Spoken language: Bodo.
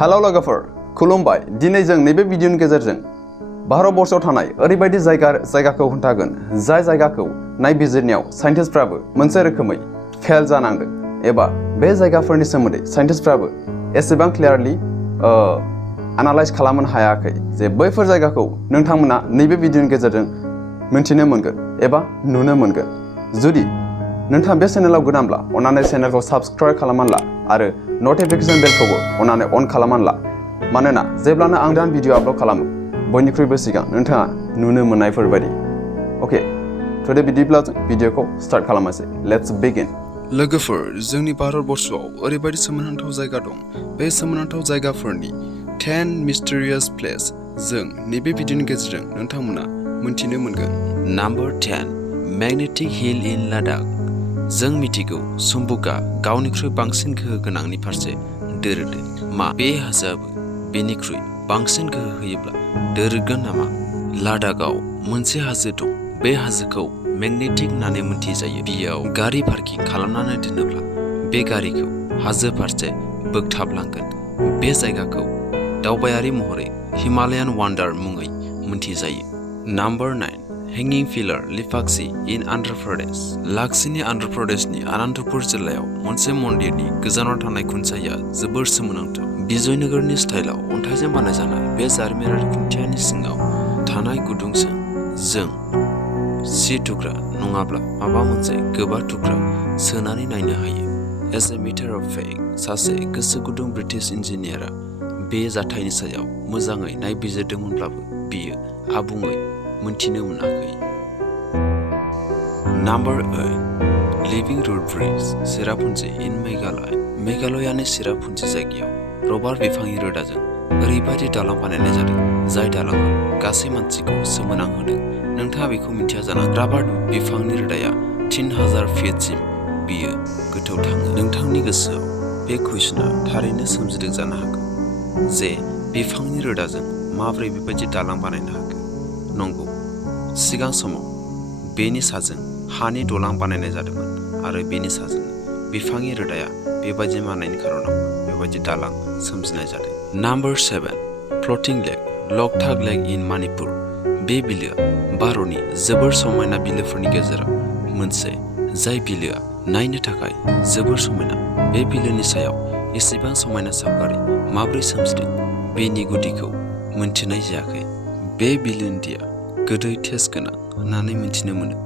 हेलौ लोगोफोर खुलुमबाय दिनै जों नैबे भिडिअनि गेजेरजों भारतबर्षआव थानाय ओरैबायदि जायगाखौ खोन्थागोन जाय जायगाखौ नायबिजिरनायाव साइन्टिस्टफ्राबो मोनसे रोखोमै फेल जानांदों एबा बे जायगाफोरनि सोमोन्दै साइन्टिस्टफ्राबो एसेबां क्लियारलि एनालाइज खालामनो हायाखै जे बैफोर जायगाखौ नोंथांमोना नैबे भिडिअनि गेजेरजों मिन्थिनो मोनगोन एबा नुनो मोनगोन। जुदि नोंथाङा बे चेनेलाव गोदानब्ला अन्नानै चेनेलखौ साबस्क्राइब खालामनानै ला आरो नटिफिकेशन बेलखौबो अन्नानै अन खालामनानै ला मानोना जेब्लानो आं दान भिडिअ आपल'ड खालामो बयनिख्रुइबो सिगां नोंथाङा नुनो मोननायफोर बायदि। ओके टुडे बिदिब्ला जों भिडिअखौ स्टार्ट खालामनोसै। Let's begin. लोगोफोर जोंनि भारतबर्षआव ओरैबायदि सोमोनांथाव जायगा दं। बे सोमोनांथाव जायगाफोरनि 10 मिस्टेरियास प्लेस जों नैबे भिडिअनि गेजेरजों नोंथांमोना मोन्थिनो मोनगोन। नम्बर 10 मैग्नेटिक हिल इन लादाख। जों मिथिगौ चुम्बकआ गावनिख्रुइ बांसिन गोहो गोनांनि फारसे दोरोदो। मा बे हाजोआबो बेनिख्रुइ बांसिन गोहो होयोब्ला दोरोदगोन नामा? लादाखआव मोनसे हाजो दं। बे हाजोखौ मैग्नेटिक होननानै मोनथिजायो। बेयाव गारि पार्किं खालामनानै दोनोब्ला बे गारिखौ हाजो फारसे बोगथाबलांगोन। बे जायगाखौ दावबायारि महरै हिमालयान वान्डार मुङै मोनथिजायो। नम्बर 9 हैंगिं पिलार लिपाक्षी इन आन्ध्र प्रदेश। लाक्सीनि आन्ध्र प्रदेशनि अनन्तपुर जिल्लायाव मोनसे मन्दिरनि गोजानाव थानाय खुन्थियाया जोबोर सोमोनांथाव। विजयनगरनि स्टाइलाव अन्थाइजों बानायजानाय बे जारिमिनारि खुन्थियानि सिङाव थानाय गुदुंजों जों सि थुख्रा नङाब्ला माबा मोनसे गोबा थुख्रा सोनानै नायनो हायो। As a matter of fact सासे गोसो गुदुं ब्रिटिश इन्जिनियारा बे जाथायनि सायाव मोजाङै नायबिजिरदोंमोनब्लाबो बियो आबुङै मोनथिनो मोनाखै। नम्बर 8 लिभिं रुट ब्रिज चिरापुन्जी इन मेघालय। मेघालयानि चिरापुन्जी जायगायाव रबार बिफांनि रोदाजों ओरैबायदि दालां बानायनाय जादों जाय दालांआ गासै मानसिखौ सोमोनांहोदों। नोंथाङा बेखौ मिथिया जानांगौ। रबार बिफांनि रोदाया 3000 फीटसिम बियो गोथौ थाङो। नोंथांनि गोसोआव बे कुइसना थारैनो सोमजिदों जानो हागौ जे बिफांनि रोदाजों माबोरै बेबायदि दालां बानायनो हागोन। नंगौ, सिगां समाव बेनि साजों हानि दलां बानायनाय जादोंमोन आरो बेनि साजों बिफांनि रोदाया बेबायदि मानायनि खारनाव बेबायदि दालां सोमजिनाय जादों। Number 7 floating lake Loktak lake in Manipur. बे बिलोआ भारतनि जोबोर समायना बिलोफोरनि गेजेराव मोनसे जाय बिलोआ नायनो थाखाय जोबोर समायना। बे बिलोनि सायाव एसेबां समायना सावगारि माबोरै सोमजिदों बेनि गुदिखौ मोनथिनाय जायाखै। बे बिलोनि दैया गोदै टेस्ट गोनां होननानै मिथिनो मोनो।